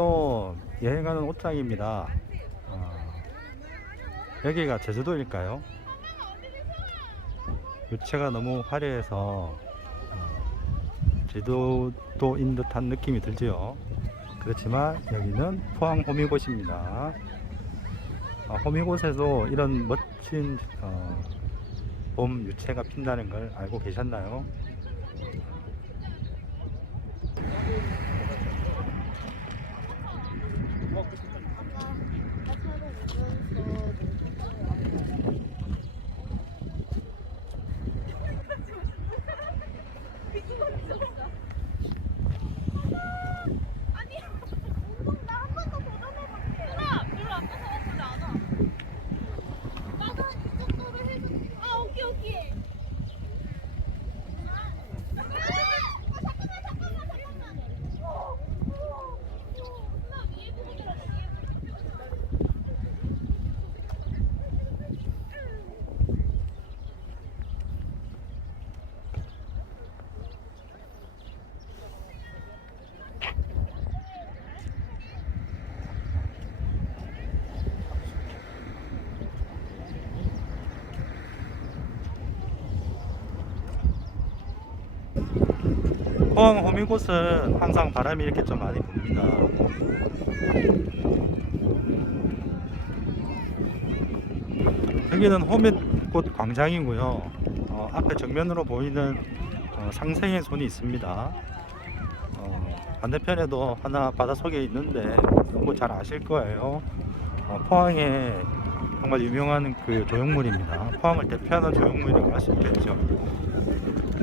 해수욕장입니다. 어, 여기가 제주도일까요? 유채가 너무 화려해서 어, 제주도인 듯한 느낌이 들지요. 그렇지만 여기는 포항 호미곶입니다. 어, 호미곶에도 이런 멋진 어, 봄 유채가 핀다는 걸 알고 계셨나요? 아, 오케이, 오케이. 아, 잠깐만, 잠깐만, 잠깐만. 나 위에 보고 들어가, 위에 보고 들어가. 포항 호미곶은 항상 바람이 이렇게 좀 많이 붑니다. 여기는 호밋꽃 광장이고요. 어, 앞에 정면으로 보이는 어, 상생의 손이 있습니다. 어, 반대편에도 하나 바닷속에 있는데 너무 잘 아실 거예요. 어, 포항에 정말 유명한 그 조형물입니다. 포항을 대표하는 조형물이라고 할 수 있겠죠.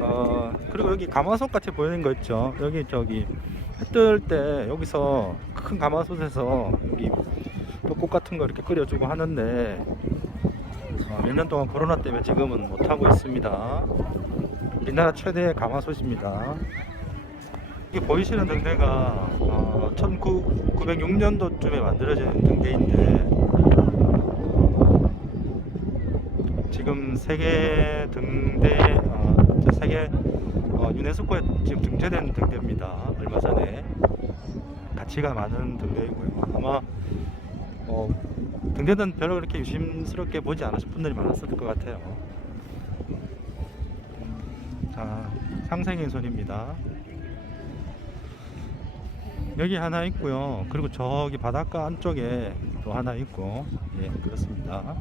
어, 그리고 여기 가마솥 같이 보이는 거 있죠. 여기 저기 해 뜰 때 여기서 큰 가마솥에서 여기 떡국 같은 거 이렇게 끓여주고 하는데 어, 몇년 동안 코로나 때문에 지금은 못 하고 있습니다. 우리나라 최대의 가마솥입니다. 이게 보이시는 등대가 어, 1906년도쯤에 만들어진 등대인데 지금 세계 등대 어, 저 세계 어, 유네스코에 지금 등재된 등대입니다. 얼마 전에 가치가 많은 등대이고요. 아마 어, 등대는 별로 그렇게 유심스럽게 보지 않으실 분들이 많았을 것 같아요. 자, 상생인 손입니다. 여기 하나 있고요. 그리고 저기 바닷가 안쪽에 또 하나 있고, 예, 그렇습니다.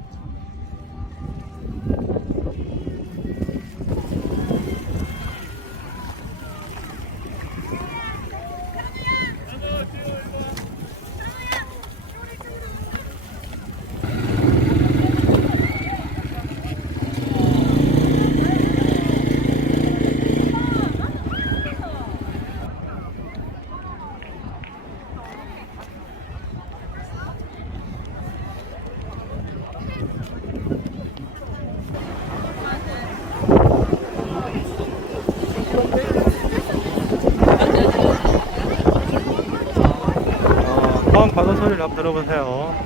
바다 소리를 한번 들어보세요.